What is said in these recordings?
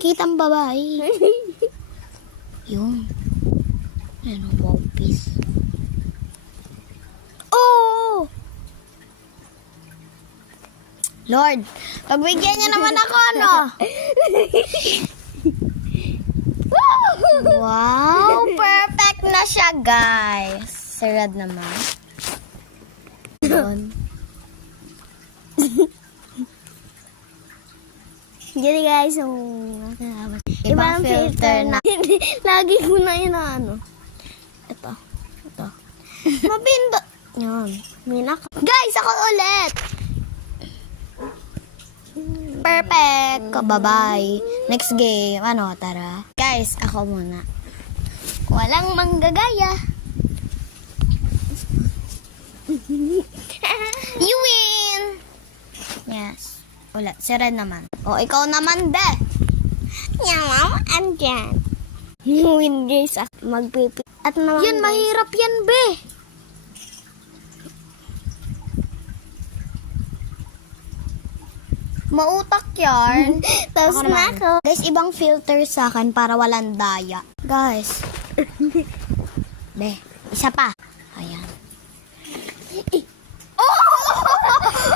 Kitang babae. Yun. Ano, wow, peace. Oh! Lord, pagbigyan niya naman ako, no? Wow, perfect na siya, guys. Sarad naman. Yun. Jadi guys, Ibang filter na. Lagi ko na yun na ano. Ito. Mabindo. Yan. Minak. Guys, ako ulit. Perfect. Bye-bye. Next game. Ano, tara. Guys, ako muna. Walang manggagaya. You win! Yes. Ulit. Si Red naman. O, ikaw naman, be. Yaw, andyan. Win guys, magpipi. At naman Yan, mahirap yan, be. Mautak yarn. Tapos Ako na naman. ako. Guys, ibang filter sa akin para walang daya. Guys. Be, isa pa. Ayan.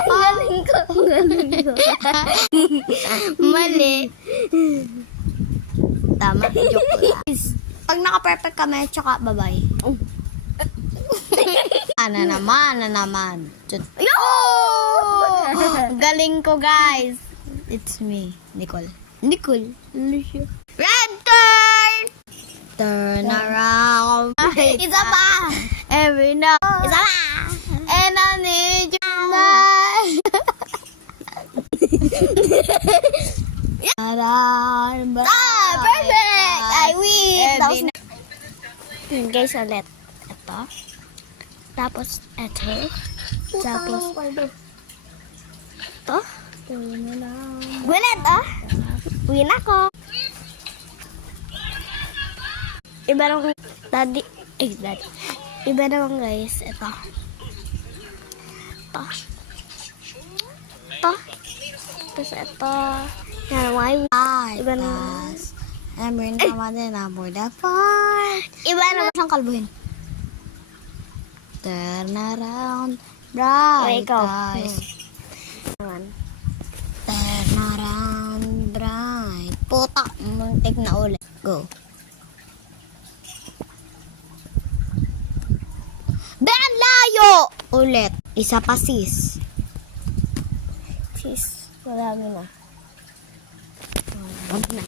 Galing ko. Mali. Tama, joke lang. Pag naka-perfect kami, tsaka bye-bye. Ano naman. Galing ko, guys. It's me, Nicole. Lucia. Red turn! Turn around. Isa pa! Every now. Isa pa! And I need you tonight. Perfect! I win! Guys, ulit. Ito. Tapos, ito. Tapos, ito. Gulat, Win ako. Iba naman, daddy. Iba naman, guys. Ito. Tapos, ito. Yan, why? Iba naman. Remember naman din na for the fight. Iba naman. Saan kalbuhin? Turn around, bright ikaw. eyes. Turn around, bright. Putak, muntik na ulit. Go. Ben, layo! Ulit. Isa pa, sis. Sis, wala mo na. Wag na.